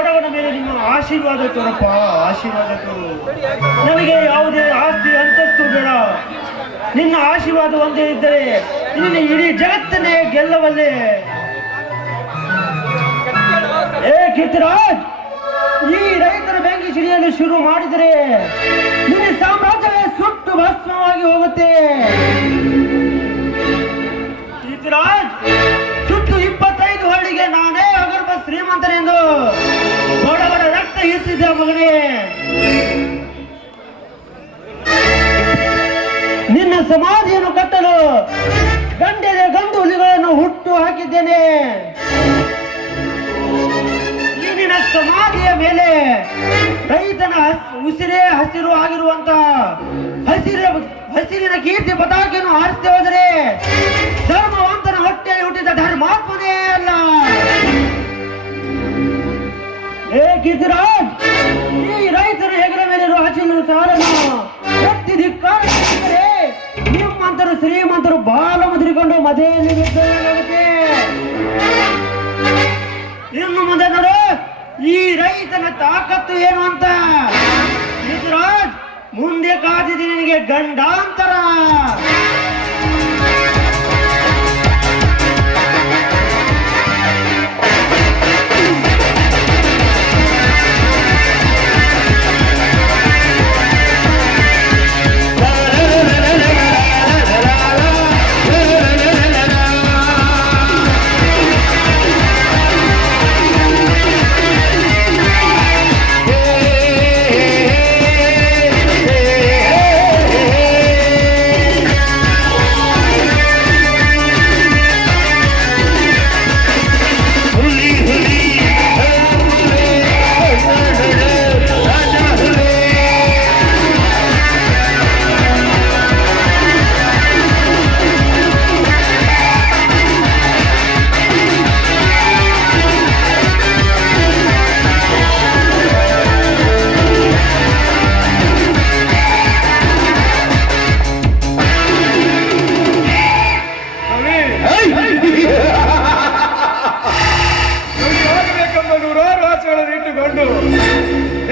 ಬಡವನ ಮೇಲೆ ನಿಮ್ಮ ಆಶೀರ್ವಾದ ತೋರಪ್ಪ. ಆಶೀರ್ವಾದ ತೋರು ನನಗೆ ಯಾವುದೇ ಆಸ್ತಿ ಅಂತಸ್ತು ಬೇಡ. ನಿನ್ನ ಆಶೀರ್ವಾದ ಒಂದೇ ಇದ್ದರೆ ನಿನ್ನ ಇಡೀ ಜಗತ್ತನ್ನೇ ಗೆಲ್ಲವಲ್ಲೇ. ಏ ಕೀರ್ತಿರಾಜ್ ಈ ರೈತರ ಬೆಂಕಿ ಸಿಡಿಯಲು ಶುರು ಮಾಡಿದರೆ ನಿನ್ನ ಸಾಮ್ರಾಜ್ಯವೇ ಸುಟ್ಟು ಭಸ್ಮವಾಗಿ ಹೋಗುತ್ತೆ. ಹೀರ್ತಿದ್ದ ಮಗನೇ? ನಿನ್ನ ಸಮಾಧಿಯನ್ನು ಕಟ್ಟಲು ಗಂಡೆದೆ ಗಂಡು ಹುಲಿಗಳನ್ನು ಹುಟ್ಟು ಹಾಕಿದ್ದೇನೆ. ನಿನ್ನ ಸಮಾಧಿಯ ಮೇಲೆ ರೈತನ ಉಸಿರೇ ಹಸಿರು ಆಗಿರುವಂತ ಹಸಿರ, ಹಸಿರಿನ ಕೀರ್ತಿ ಪತಾಕೆಯನ್ನು ಹಾರಿಸದೆ ಹೋದರೆ ಧರ್ಮವಂತನ ಬಿದ್ದೋಗುತ್ತೆ ಇನ್ನು ಮುಂದೆ ನೋಡು ಈ ರೈತನ ತಾಕತ್ತು ಏನು ಅಂತ? ಮುಂದೆ ಕಾದಿದೆ ನಿನಗೆ ಗಂಡಾಂತರ. ಆಗಬೇಕೆಂಬ ನೂರಾರು ಆಸೆಗಳನ್ನು ಇಟ್ಟುಕೊಂಡು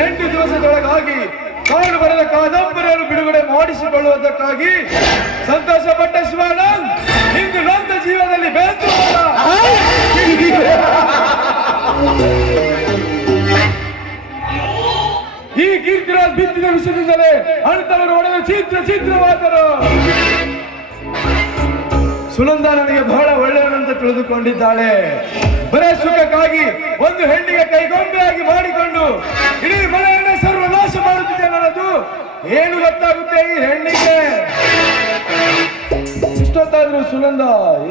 ಎಂಟು ದಿವಸದೊಳಗಾಗಿ ಕಾಡು ಬರೆದ ಕಾದಂಬರಿಯನ್ನು ಬಿಡುಗಡೆ ಮಾಡಿಸಿಕೊಳ್ಳುವುದಕ್ಕಾಗಿ ಸಂತೋಷಪಟ್ಟ ಶಿವಾನಂದ್ ಇಂದು ನೊಂದ ಜೀವನದಲ್ಲಿ ಬೆಳೆದು ಈ ಕೀರ್ತಿರಾಜ್ ಬಿತ್ತಿದ ವಿಷಯದಿಂದಲೇ ಅಂತವರು ಒಡೆದು ಚಿತ್ರ ಚಿತ್ರವಾದರು. ಸುನಂದ ನನಗೆ ಬಹಳ ಒಳ್ಳೆಯವನಂತ ತಿಳಿದುಕೊಂಡಿದ್ದಾಳೆ. ಬರೇ ಸುಖಕ್ಕಾಗಿ ಒಂದು ಹೆಣ್ಣಿಗೆ ಕೈಗೊಂಬೆಯಾಗಿ ಮಾಡಿಕೊಂಡು ಇಡೀ ಮನೆಯನ್ನೇ ಸರ್ವನಾಶ ಮಾಡುತ್ತಿದೆ ನನ್ನದು ಏನು ಗೊತ್ತಾಗುತ್ತೆ ಈ ಹೆಣ್ಣಿಗೆ? ಇಷ್ಟೊತ್ತಾದ್ರೂ ಸುನಂದ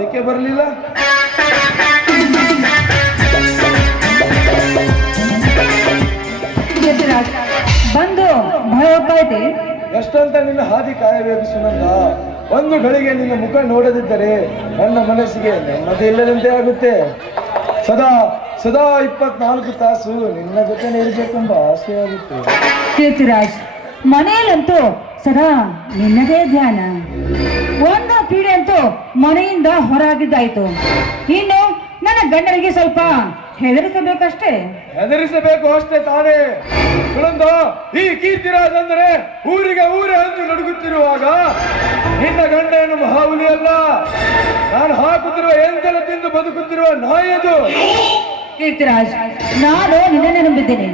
ಏಕೆ ಬರಲಿಲ್ಲ? ಬಂದು ಭಯೋಪಾಯ್ತಿ ಎಷ್ಟಂತ ನಿನ್ನ ಹಾದಿ ಕಾಯಬೇಕು ಸುನಂದ? ಒಂದು ಗಳಿಗೆ ನಿನ್ನ ಮುಖ ನೋಡದಿದ್ದರೆ ನನ್ನ ಮನಸ್ಸಿಗೆ ನೆಮ್ಮದಿ ಇಲ್ಲದಂತೆ ಆಗುತ್ತೆ. ಸದಾ ಸದಾ ಇಪ್ಪತ್ನಾಲ್ಕು ತಾಸು ನಿನ್ನ ಜೊತೆ ಇರಬೇಕೆಂಬ ಆಸೆ ಆಗುತ್ತೆ. ಕೀರ್ತಿರಾಜ್ ಮನೆಯಲ್ಲಂತೂ ಸದಾ ನಿನ್ನದೇ ಧ್ಯಾನ. ಒಂದು ಪೀಡೆ ಅಂತೂ ಮನೆಯಿಂದ ಹೊರಗಿದ್ದಾಯ್ತು. ಇನ್ನು ನನ್ನ ಗಂಡನಿಗೆ ಸ್ವಲ್ಪ ಹೆದರಿಸಬೇಕಷ್ಟೇ? ಹೆದರಿಸಬೇಕು ಅಷ್ಟೇ ತಾನೇ. ಸುಳಂದು ಈ ಕೀರ್ತಿರಾಜ್ ಅಂದರೆ ಊರಿಗೆ ಊರೇ ಅಂದು ನಡುಗುತ್ತಿರುವಾಗ ನಿನ್ನ ಗಂಡ ಏನು ಮಹಾಬುಲಿ ಅಲ್ಲ ನಾನು ಹಾಕುತ್ತಿರುವ ಎಂತೆಲ್ಲ ತಿಂದು ಬದುಕುತ್ತಿರುವ ನಾಯದು ಕೀರ್ತಿರಾಜ್ ನಾನು ನಿನ್ನೆ ನಂಬಿದ್ದೇನೆ.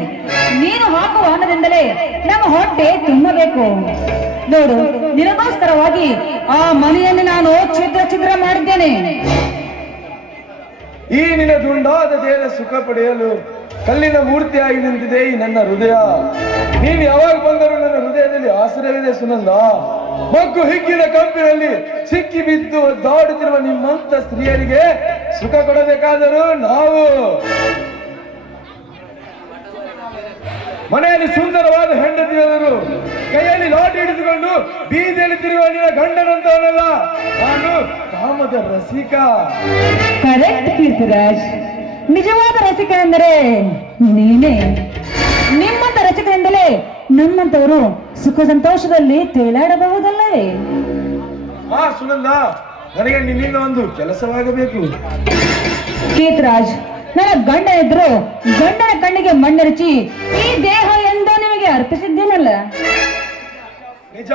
ನೀನು ಹಾಕುವ ಅನ್ನದಿಂದಲೇ ನಮ್ಮ ಹೊಟ್ಟೆ ತುಂಬಬೇಕು. ನೋಡು ನಿನಗೋಸ್ಕರವಾಗಿ ಆ ಮನೆಯನ್ನು ನಾನು ಛಿದ್ರ ಛಿದ್ರ ಮಾಡಿದ್ದೇನೆ. ಈ ನಿನ್ನ ದುಂಡಾದ ದೇಹ ಸುಖ ಪಡೆಯಲು ಕಲ್ಲಿನ ಮೂರ್ತಿಯಾಗಿ ನಿಂತಿದೆ ಈ ನನ್ನ ಹೃದಯ. ನೀನು ಯಾವಾಗ ಬಂದರೂ ನನ್ನ ಹೃದಯದಲ್ಲಿ ಆಶ್ರಯವಿದೆ ಸುನಂದ. ಮಗ್ಗು ಹಿಗ್ಗಿನ ಕಂಪಿನಲ್ಲಿ ಸಿಕ್ಕಿ ಬಿದ್ದು ದಾಡುತ್ತಿರುವ ನಿಮ್ಮಂತ ಸ್ತ್ರೀಯರಿಗೆ ಸುಖ ಕೊಡಬೇಕಾದರೂ ನಾವು ಮನೆಯಲ್ಲಿ ಸುಂದರವಾದ ಹೆಂಡತಿಯವರು ಕೈಯಲ್ಲಿ ಲಾಟಿ ಹಿಡಿದುಕೊಂಡು ಬೀದಿಯಲ್ಲಿ ತಿರುಗುವ ನಿನ್ನ ಗಂಡನಂತವನಲ್ಲ ನಾನು ಕಾಮದ ರಸಿಕ. ಕರೆಕ್ಟ್ ಕೀರ್ತಿರಾಜ್ ನಿಜವಾದ ರಸಿಕ ಎಂದರೆ ನೀನೇ. ನಿಮ್ಮಂತ ರಸಿಕರಿಂದಲೇ ನಮ್ಮಂತವರು ಸುಖ ಸಂತೋಷದಲ್ಲಿ ತೇಲಾಡಬಹುದಲ್ಲವೇ ಹಾ ಸುನಂದ ನನಗೆ ನಿನ್ನಿಂದ ಒಂದು ಕೆಲಸವಾಗಬೇಕು. ಕೀರ್ತಿರಾಜ್ ನನ್ನ ಗಂಡ ಇದ್ರು ಗಂಡನ ಕಣ್ಣಿಗೆ ಮಣ್ಣರಿಚಿ ಈ ದೇಹ ಎಂದು ನಿಮಗೆ ಅರ್ಪಿಸಿದ್ದೇನಲ್ಲ? ನಿಜ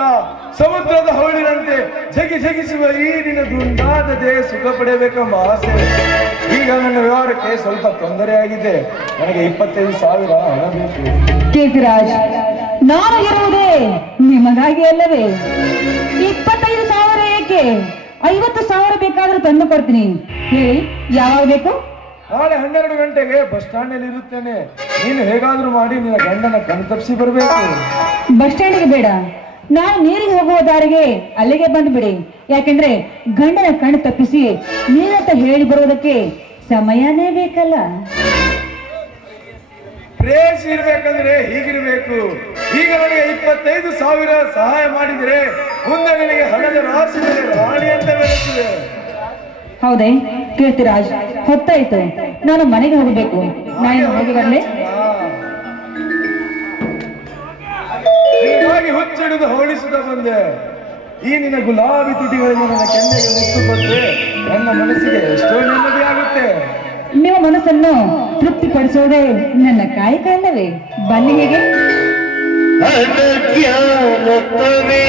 ಸಮುದ್ರದ ಹೌಳಿನಂತೆ ಜಗಿ ಜಗಿಸುವ ಈ ನಿನ್ನ ದುಂಡಾದ ದೇಹ ಸುಖ ಪಡೆಯಬೇಕೆಂಬ ಆಸೆ. ಈಗ ನನ್ನ ವ್ಯವಹಾರಕ್ಕೆ ಸ್ವಲ್ಪ ತೊಂದರೆಯಾಗಿದೆ ನನಗೆ ಇಪ್ಪತ್ತೈದು ಸಾವಿರ ಹಣ ಬೇಕು. ಕೀರ್ತಿರಾಜ್ ನಾನು ಇರುವುದೇ ನಿಮಗಾಗಿ ಅಲ್ಲವೇ? ಇಪ್ಪತ್ತೈದು ಸಾವಿರ ಏಕೆ? ಐವತ್ತು ಸಾವಿರ ಬೇಕಾದ್ರೂ ತಂದು ಕೊಡ್ತೀನಿ. ಹೇಳಿ ಯಾವಾಗ ಬೇಕು? ನಾಳೆ ಹನ್ನೆರಡು ಗಂಟೆಗೆ ಬಸ್ ಸ್ಟ್ಯಾಂಡ್ ಅಲ್ಲಿ ಇರುತ್ತೇನೆ. ನೀನು ಹೇಗಾದ್ರೂ ಮಾಡಿ ನಿನ್ನ ಗಂಡನ ಕಣ್ತಪ್ಪಿಸಿ ಬರಬೇಕು. ಬಸ್ ಸ್ಟ್ಯಾಂಡಿಗೆ ಬೇಡ. ನಾನು ನೀರಿಗೆ ಹೋಗುವ ದಾರಿಗೆ ಅಲ್ಲಿಗೆ ಬಂದ್ಬಿಡಿ. ಯಾಕೆಂದ್ರೆ ಗಂಡನ ಕಣ್ಣು ತಪ್ಪಿಸಿ ನೀರತ್ತ ಹೇಳಿ ಬರೋದಕ್ಕೆ ಸಮಯನೇ ಬೇಕಲ್ಲ. ಪ್ರೇಸ್ ಇರ್ಬೇಕಂದ್ರೆ ಹೀಗಿರ್ಬೇಕು. ಈಗ ನನಗೆ ಇಪ್ಪತ್ತೈದು ಸಾವಿರ ಸಹಾಯ ಮಾಡಿದ್ರೆ ಮುಂದೆ ನಿನಗೆ ಹಣದ ರಾಶಿ ಮೇಲೆ ರಾಣಿ ಅಂತ ಬೆಳೆಸಿದೆ. ಹೌದೇ? ಕೀರ್ತಿರಾಜ್ ಹೊತ್ತಾಯ್ತು ನಾನು ಮನೆಗೆ ಹೋಗಬೇಕು. ನಾನು ಹೋಗಿ ಬರಲಿ. ಹುಚ್ಚಿಡಿದು ಹೋಳಿಸುತ್ತಾ ಬಂದೆ. ಈ ನಿನ್ನ ಗುಲಾಬಿ ತುಟಿಗಳಿಂದ ನನ್ನ ಕೆನ್ನೆಗೆ ಮುತ್ತು ಬಂದ್ರೆ ನನ್ನ ಮನಸ್ಸಿಗೆ ಎಷ್ಟೋ ನೆಮ್ಮದಿ ಆಗುತ್ತೆ. ನಿಮ್ಮ ಮನಸ್ಸನ್ನು ತೃಪ್ತಿಪಡಿಸೋದೇ ನನ್ನ ಕಾಯಕ ಅಲ್ಲವೇ ಬನ್ನಿ ಹೇಗೆ. ಅನಜ್ಞಾನತ್ವವೇ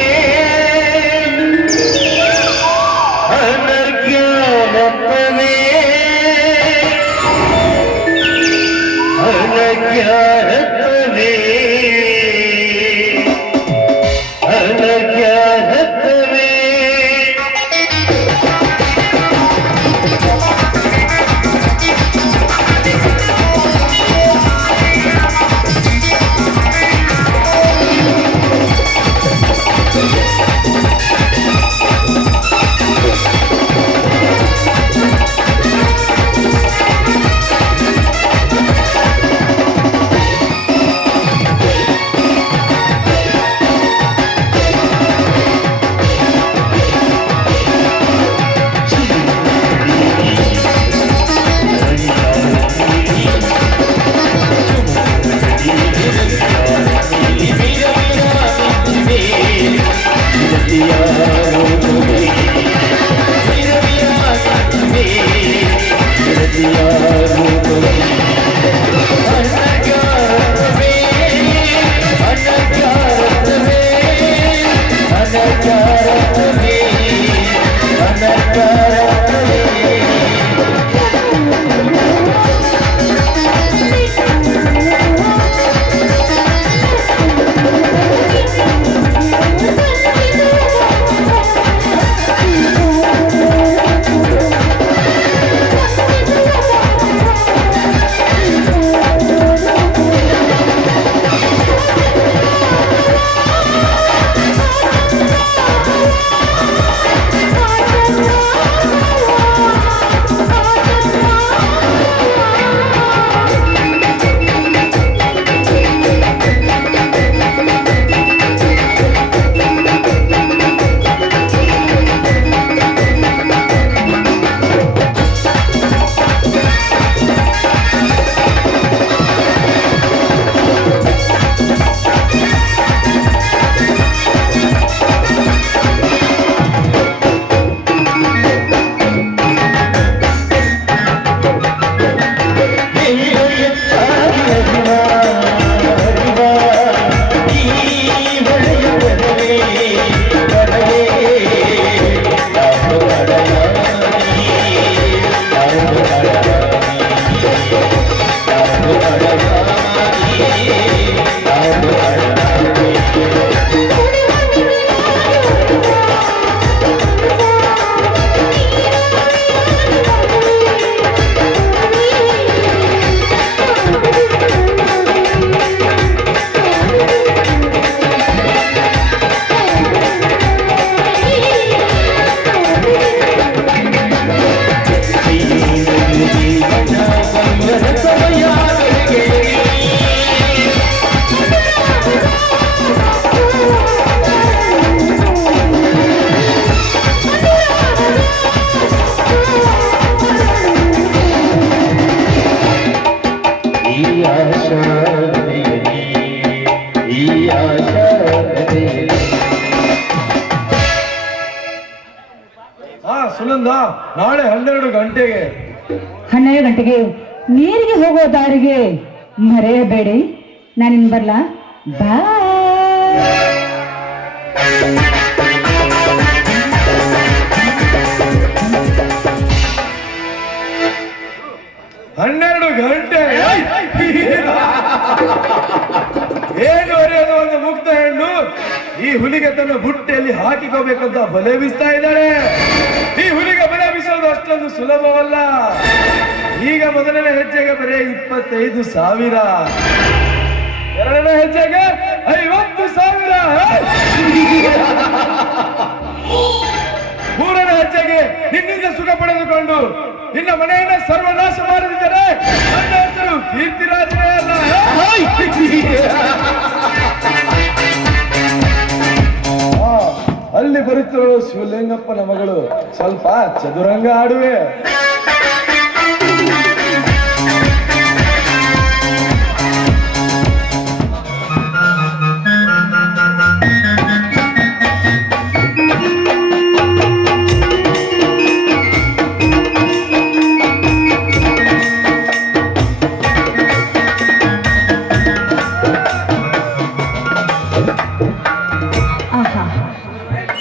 ನಾಳೆ ಹನ್ನೆರಡು ಗಂಟೆಗೆ. ಹನ್ನೆರಡು ಗಂಟೆಗೆ ನೀರಿಗೆ ಹೋಗೋ ದಾರಿಗೆ ಮರೆಯಬೇಡಿ. ನಾನಿನ್ ಬರ್ಲಾ? ಬಾಯ್ ಹನ್ನೆರಡು ಗಂಟೆ. ಏನು ಅರಿಯೋದು ಒಂದು ಮುಕ್ತ ಹೆಣ್ಣು? ಈ ಹುಲಿಗೆ ತನ್ನ ಬುಟ್ಟೆಯಲ್ಲಿ ಹಾಕಿಕೋಬೇಕಂತ ಬಲೆ ಬೀಸ್ತಾ ಇದ್ದಾಳೆ. ಈ ಹುಲಿಗೆ ಅಷ್ಟೊಂದು ಸುಲಭವಲ್ಲ. ಈಗ ಮೊದಲನೇ ಹೆಜ್ಜೆಗೆ ಬರೀ ಇಪ್ಪತ್ತೈದು ಸಾವಿರ. ಎರಡನೇ ಹೆಜ್ಜೆಗೆ ಐವತ್ತು ಸಾವಿರ. ಮೂರನೇ ಹೆಜ್ಜೆಗೆ ನಿನ್ನಿಂದ ಸುಖ ಪಡೆದುಕೊಂಡು ನಿನ್ನ ಮನೆಯನ್ನ ಸರ್ವನಾಶ ಮಾಡದಿದ್ದರೆ ನನ್ನ ಹೆಸರು ಶಿವಲಿಂಗಪ್ಪನ ಮಗಳು ಸ್ವಲ್ಪ ಚದುರಂಗ ಆಡುವೆ.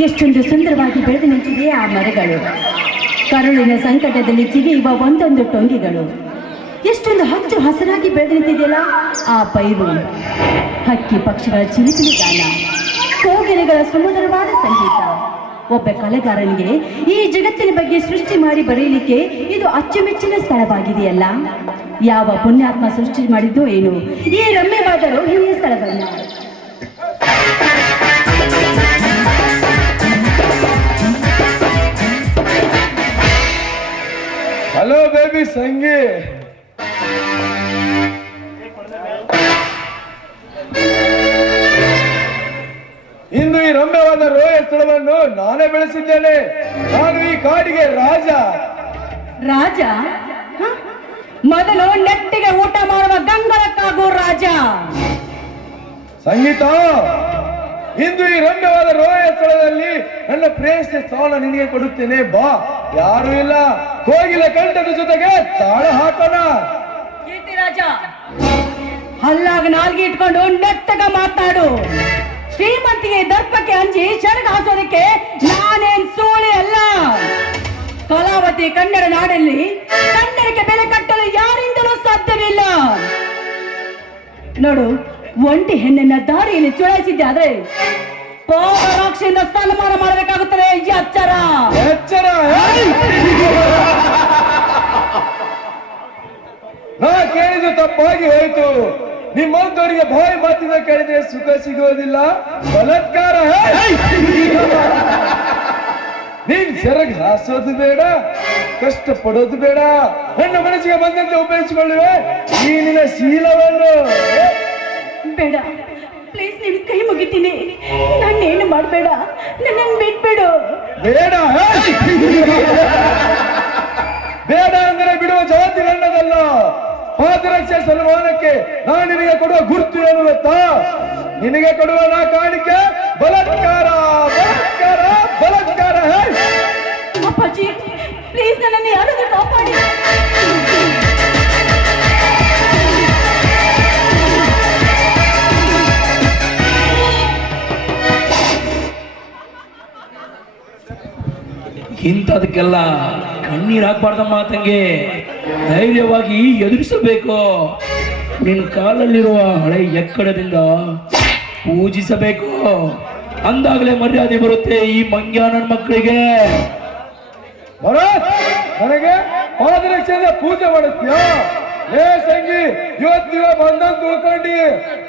ಎಷ್ಟೊಂದು ಸುಂದರವಾಗಿ ಬೆಳೆದು ನಿಂತಿದೆ ಆ ಮರಗಳು. ಕರುಳಿನ ಸಂಕಟದಲ್ಲಿ ಚಿಗಿಯುವ ಒಂದೊಂದು ಟೊಂಗಿಗಳು. ಎಷ್ಟೊಂದು ಹಚ್ಚು ಹಸಿರಾಗಿ ಬೆಳೆದು ನಿಂತಿದೆಯಲ್ಲ ಆ ಪೈರು. ಹಕ್ಕಿ ಪಕ್ಷಿಗಳ ಚಿಲಿಪಿಲಿ ಗಾನ. ಕೋಗಿಲೆಗಳ ಸುಮಧುರವಾದ ಸಂಗೀತ. ಒಬ್ಬ ಕಲೆಗಾರನಿಗೆ ಈ ಜಗತ್ತಿನ ಬಗ್ಗೆ ಸೃಷ್ಟಿ ಮಾಡಿ ಬರೆಯಲಿಕ್ಕೆ ಇದು ಅಚ್ಚುಮೆಚ್ಚಿನ ಸ್ಥಳವಾಗಿದೆಯಲ್ಲ. ಯಾವ ಪುಣ್ಯಾತ್ಮ ಸೃಷ್ಟಿ ಮಾಡಿದ್ದು ಏನು. ಈ ರಮ್ಯವಾದ ರೋಹಿಣಿಯ ಸ್ಥಳವನ್ನ. ಬೇಬಿ ಸಂಗಿ. ಇಂದು ಈ ರಮ್ಯವಾದ ರೋಯ ಸ್ಥಳವನ್ನು ನಾನೇ ಬೆಳೆಸಿದ್ದೇನೆ. ನಾನು ಈ ಕಾಡಿಗೆ ರಾಜ. ರಾಜ? ಮೊದಲು ನೆಟ್ಟಿಗೆ ಊಟ ಮಾಡುವ ಗಂಗಲಕ್ಕಾಗೂ ರಾಜ. ಸಂಗೀತ. ಇಂದು ಈ ರಮ್ಯವಾದ ರೋಯ ಸ್ಥಳದಲ್ಲಿ ನನ್ನ ಪ್ರೇಯಸ್ಯ ಸ್ಥಾನ ನಿನಗೆ ಕೊಡುತ್ತೇನೆ, ಬಾ. ಯಾರು ಇಲ್ಲ. ಕೋಗಿಲ ಕಂಠದ ಜೊತೆಗೆ ತಾಳ ಹಾಕೋಣ. ರಾಜ, ಹಲ್ಲಾಗ ನಾಲ್ಗೆ ಇಟ್ಕೊಂಡು ನೆಟ್ಟಗ ಮಾತಾಡು. ಶ್ರೀಮಂತಿಗೆ ದರ್ಪಕ್ಕೆ ಹಂಚಿ ಶರಣ ಹಾಸೋದಕ್ಕೆ ನಾನೇನ್ ಸೂಳಿ ಅಲ್ಲ. ಕಲಾವತಿ ಕನ್ನಡ ನಾಡಲ್ಲಿ ಕನ್ನಡಕ್ಕೆ ಬೆಲೆ ಕಟ್ಟಲು ಯಾರಿಂದಲೂ ಸಾಧ್ಯವಿಲ್ಲ. ನೋಡು ಒಂಟಿ ಹೆಣ್ಣನ್ನ ದಾರಿಯಲ್ಲಿ ಚುಳಾಯಿಸಿದ್ದೆ ಆದ್ರೆ ರಾಕ್ಷಿಯಿಂದ ಸ್ಥಾನಮಾನ ಮಾಡಬೇಕಾಗುತ್ತದೆ ಎಚ್ಚರ ಎಚ್ಚರ! ನಾ ಕೇಳಿದ್ದು ತಪ್ಪಾಗಿ ಹೋಯ್ತು. ನಿಮ್ಮಂತವರಿಗೆ ಬಾಯಿ ಮಾತಿನ ಕೇಳಿದ್ರೆ ಸುಖ ಸಿಗೋದಿಲ್ಲ. ಬಲತ್ಕಾರ! ನೀನ್ ಸೆರಗ್ ಹಾಸೋದು ಬೇಡ ಕಷ್ಟ ಪಡೋದು ಬೇಡ. ಹೆಣ್ಣು ಮನಸ್ಸಿಗೆ ಬಂದಂತೆ ಉಪಯೋಗಿಸಿಕೊಳ್ಳುವೆ. ನಿನ್ನ ಶೀಲವನ್ನು. ಬೇಡ ಪ್ಲೀಸ್ ನಿನ್ ಕೈ ಮುಗಿತೀನಿ. ಏನು ಮಾಡಬೇಡ? ನನ್ನ ಬಿಟ್ಬಿಡು. ಬೇಡ! ಬೇಡ ಅಂದ್ರೆ ಬಿಡುವ ಜಾತಿ ನನ್ನದಲ್ಲ ಪಾದರಕ್ಷ ಸನ್ಮಾನಕ್ಕೆ ನಾನು ನಿನಗೆ ಕೊಡುವ ಗುರುತು ಏನು ಗೊತ್ತಾ? ನಿನಗೆ ಕೊಡುವ ನಾ ಕಾಣಿಕೆ ಬಲತ್ಕಾರ ಬಲತ್ಕಾರ ಬಲತ್ಕಾರ! ಅಪ್ಪಾಜಿ ಪ್ಲೀಸ್ ನನ್ನನ್ನು ಯಾರಾದ್ರೂ ಕಾಪಾಡಿ? ಇಂಥದಕ್ಕೆಲ್ಲ ಕಣ್ಣೀರು ಹಾಕ್ಬಾರ್ದಮ್ಮ ತಂಗಿ. ಧೈರ್ಯವಾಗಿ ಎದುರಿಸಬೇಕು. ನಿನ್ನ ಕಾಲಲ್ಲಿರುವ ಹಳೆ ಎಕ್ಕಡದಿಂದ ಪೂಜಿಸಬೇಕು. ಅಂದಾಗಲೇ ಮರ್ಯಾದೆ ಬರುತ್ತೆ ಈ ಮಂಗ್ಯ ನನ್ನ ಮಕ್ಕಳಿಗೆ ಪೂಜೆ ಮಾಡುತ್ತೀಯ ಸಂಗಿ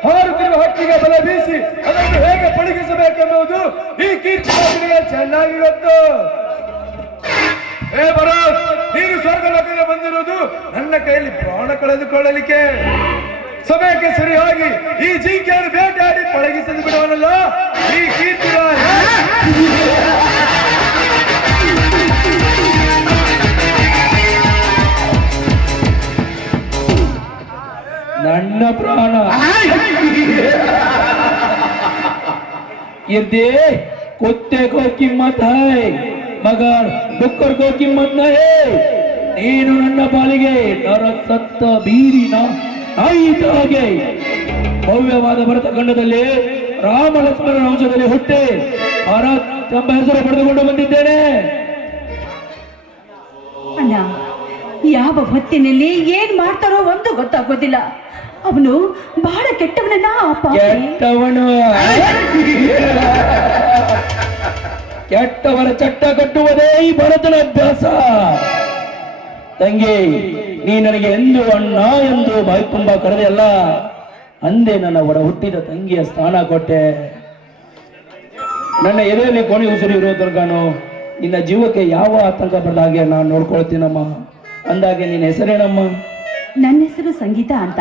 ಹಾರುತ್ತಿರುವ ಹಕ್ಕಿಗೆ ಬಲ ಬೀಸಿ ಅದನ್ನು ಹೇಗೆ ಪಳಗಿಸಬೇಕೆಂಬುದು ಈ ಕೀರ್ತಿ ಮಾತಿನಿಗೆ ಚೆನ್ನಾಗಿ ಗೊತ್ತು ಏ ಭರತ್ ನೀನು ಸ್ವರ್ಗ ಲೋಕದಿಂದ ಬಂದಿರುವುದು ನನ್ನ ಕೈಯಲ್ಲಿ ಪ್ರಾಣ ಕಳೆದುಕೊಳ್ಳಲಿಕ್ಕೆ ಸಮಯಕ್ಕೆ ಸರಿಯಾಗಿ ಈ ಜಿಂಕೆಯನ್ನು ಬೇಟೆಯಾಡಿ ಪಳಗಿಸಲು ಬಿಡುವನಲ್ಲ ಈ ಕೀರ್ತಿ ನನ್ನ ಪ್ರಾಣ ये कुत्ते को कीमत है मगर डुक्कर को कीमत नहीं ನೀನು ನನ್ನ ಪಾಲಿಗೆ ನರ ಸತ್ತ ಬೀರಿನ ನಾಯಿತ ಹಾಗೆ ಭವ್ಯವಾದ ಭರತ ಖಂಡದಲ್ಲಿ ರಾಮ ಲಕ್ಷ್ಮಣನ ವಂಶದಲ್ಲಿ ಹುಟ್ಟಿ ಭರತ್ ಎಂಬ ಹೆಸರು ಪಡೆದುಕೊಂಡು ಬಂದಿದ್ದೇನೆ ಅಣ್ಣ ಯಾವ ಹೊತ್ತಿನಲ್ಲಿ ಏನ್ ಮಾಡ್ತಾರೋ ಒಂದು ಗೊತ್ತಾಗೋದಿಲ್ಲ ಅವನು ಬಹಳ ಕೆಟ್ಟವನನ್ನ ಆ ಪಾಪಿ. ಕೆಟ್ಟವನು ಕೆಟ್ಟವರ ಚಟ್ಟ ಕಟ್ಟುವುದೇ ಈ ಭರತನ ಅಭ್ಯಾಸ. ತಂಗಿ ನೀ ನನಗೆ ಎಂದು ಅಣ್ಣ ಎಂದು ಬಾಯಿ ತುಂಬ ಕರೆದೆಯಲ್ಲ ಅಂದೆ ನನ್ನ ಒಡ ಹುಟ್ಟಿದ ತಂಗಿಯ ಸ್ಥಾನ ಕೊಟ್ಟೆ. ನನ್ನ ಎದೆಯಲ್ಲಿ ಕೋಣೆ ಉಸಿರು ಇರೋ ತನಕನು ನಿನ್ನ ಜೀವಕ್ಕೆ ಯಾವ ಆತಂಕ ಬರದ ಹಾಗೆ ನಾನು ನೋಡ್ಕೊಳ್ತೀನಮ್ಮ. ಅಂದಾಗೆ ನಿನ್ನ ಹೆಸರೇನಮ್ಮ? ನನ್ನ ಹೆಸರು ಸಂಗೀತ ಅಂತ.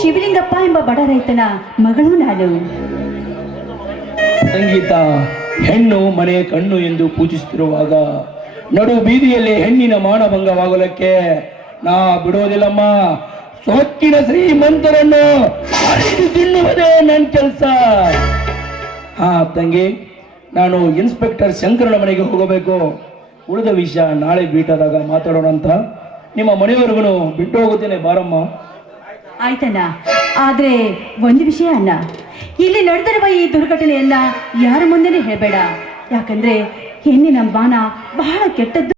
ಶಿವಲಿಂಗಪ್ಪ ಎಂಬ ಬಡ ರೈತನ ಮಗಳು ನಾನು. ಸಂಗೀತ. ಹೆಣ್ಣು ಮನೆ ಕಣ್ಣು ಎಂದು ಪೂಜಿಸುತ್ತಿರುವಾಗ ನಡು ಬೀದಿಯಲ್ಲಿ ಹೆಣ್ಣಿನ ಮಾನಭಂಗವಾಗಲಕ್ಕೆ ನಾ ಬಿಡೋದಿಲ್ಲಮ್ಮ. ಸೊಕ್ಕಿನ ಶ್ರೀಮಂತರನ್ನು ತಿನ್ನುವುದೇ ನನ್ನ ಕೆಲಸ. ಹಾ ತಂಗಿ, ನಾನು ಇನ್ಸ್ಪೆಕ್ಟರ್ ಶಂಕರನ ಮನೆಗೆ ಹೋಗಬೇಕು. ಉಳಿದ ವಿಷಯ ನಾಳೆ ಬೀಟಾದಾಗ ಮಾತಾಡೋಣ ಅಂತ ನಿಮ್ಮ ಮನೆಯವರೆಗೂ ಬಿಟ್ಟು ಹೋಗುತ್ತೇನೆ ಬಾರಮ್ಮ. ಆಯ್ತಣ್ಣ. ಆದ್ರೆ ಒಂದು ವಿಷಯ ಅಣ್ಣ. ಇಲ್ಲಿ ನಡೆದಿರುವ ಈ ದುರ್ಘಟನೆಯನ್ನ ಯಾರ ಮುಂದೆನೇ ಹೇಳಬೇಡ. ಯಾಕಂದ್ರೆ ಹೆಣ್ಣಿನ ಬಾಣ ಬಹಳ ಕೆಟ್ಟದ್ದು.